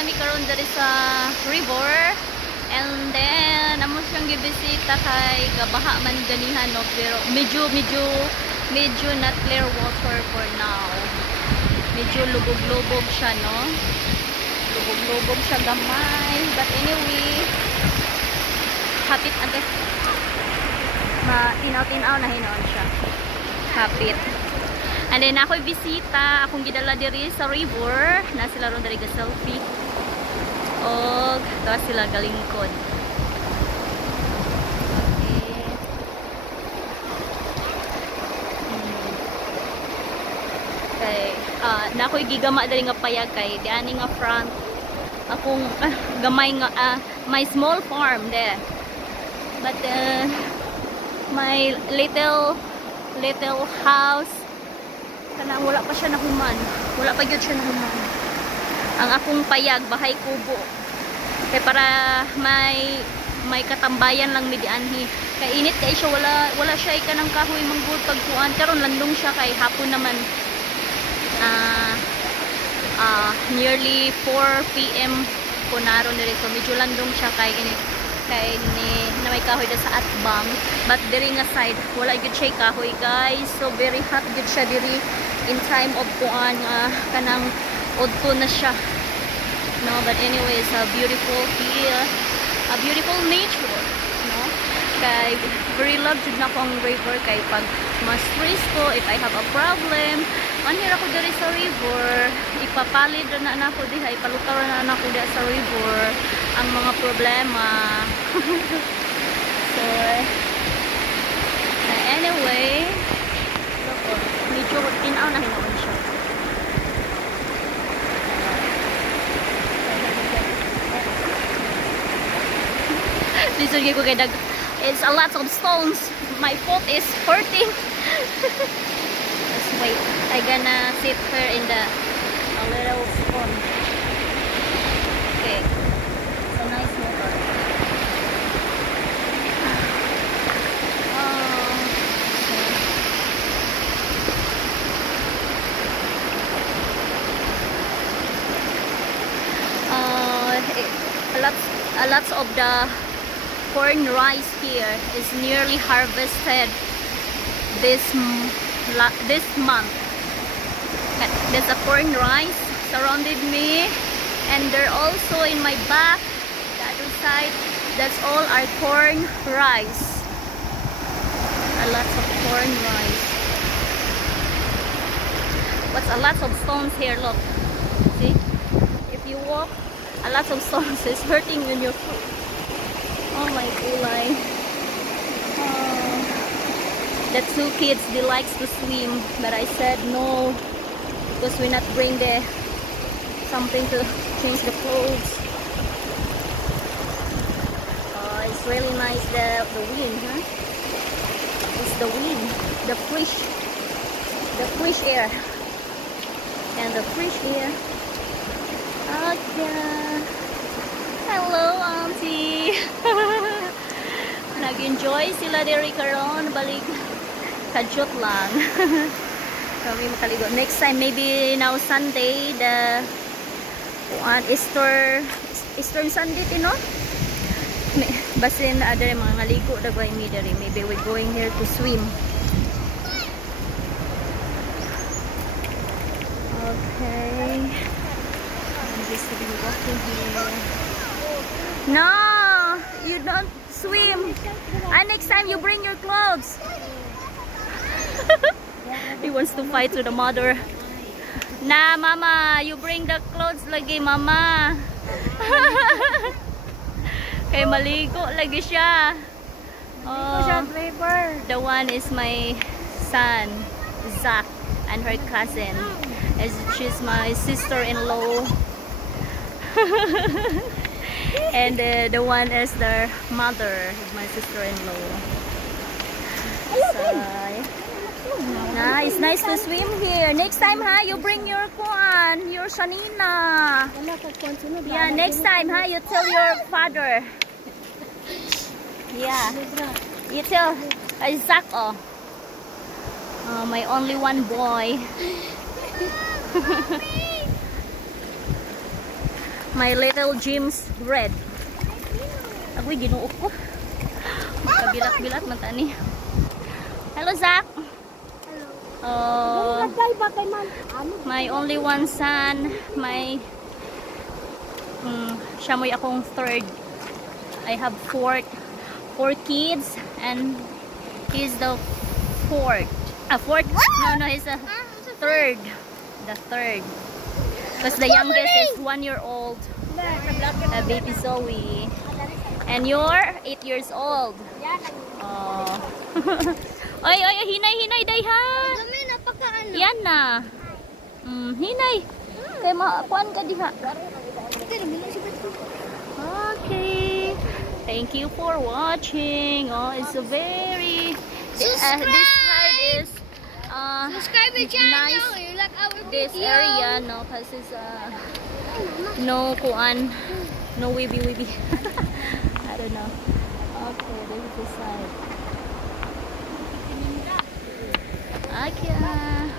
nami karon dari sa river. And then amo siyang gibisita kay gabaha man ganihan no, pero medyo not clear water for now. Medyo lubog-lubog siya no. Lubog-lubog siya gamay, but anyway hapit agad. Tinaw-tinaw na hinon siya. Hapit. And then ako'y bisita, akong gidala diri sa river, na sila ron diri ga selfie. Og daw sila galingkod. Okay. Na ako'y gigama diri nga payag kay diani nga front akong gamay nga my small farm there. But my little house kana wala pa siya nahuman. Wala pa gyud siya nahuman. Ang akong payag bahay kubo. Kay para may katambayan lang mi dianhi. Kay init kay siya wala siya kanang kahoy manggod pagtuan karon landong siya kay hapon naman. Nearly 4 PM po naroon diri, so medyo landong siya kay ni na may kahoy sa atbang, but diri nga side wala gyud siya kahoy guys, so very hot gyud siya diri in time of kuan kanang udto na siya no. But anyways, a beautiful here, a beautiful nature no. Kay very love jud na ko ang river, kay pag mas stress ko, if I have a problem manhira ko diri sa river, ipapalid na ako diha, ipalukaw na ako diha sa river ang mga problema. So anyway, medyo tinaw na hinawan siya. Listen ko kay dag, it's a lot of stones, my foot is hurting. Let's wait, I gonna sit her in the a little pond. Okay, so nice water. A lot of the corn rice here is nearly harvested this month. There's a corn rice surrounded me, and they're also in my back, the other side. That's all our corn rice. A lot of corn rice. What's a lot of stones here? Look, see? If you walk, a lot of stones is hurting in your foot. Oh my God. The two kids, they likes to swim, but I said no, because we not bring the something to change the clothes. It's really nice, the wind, huh? It's the wind, the fresh air, and the fresh air. Okay. Hello, auntie. Nag-enjoy sila diri karon, balik kadyot lang. Kami makaligo. Next time, maybe now Sunday, the Easter Sunday, you know? Basin na ada mga ngaligo na going me diri. Maybe we're going here to swim. Okay. I'm just walking here. No, you don't swim. Next time you bring your clothes. He wants to fight with the mother. Nah, mama, you bring the clothes lagi, mama. Kay maligo lagi siya. The one is my son, Zach, and her cousin. She's my sister-in-law. And the one is the mother of my sister-in-law. So, it's nice to swim here. Next time, ha, you bring your kuan, your Shanina. Yeah, next time, ha, you tell your father. Yeah, you tell Isaac, my only one boy. My little Jim's red. Agoy, ginuok ko. Magkabilak-bilak man tani. Hello, Zach. Oh, my only one son. Siya mo'y akong third. I have four kids and he's the fourth. Fourth? No, he's the third. The third. Because the youngest is 1 year old. Baby Zoe. And you're 8 years old. Oh. Oy, hinay, dayhan. Yan na. Hinay. Kaya makuan ka diha. Okay. Thank you for watching. Oh, it's a very... this side is Subscribe to channel. nice. You like our This video. area, no, because it's no kuan, no wibi. I don't know. Okay, this is the side. Okay.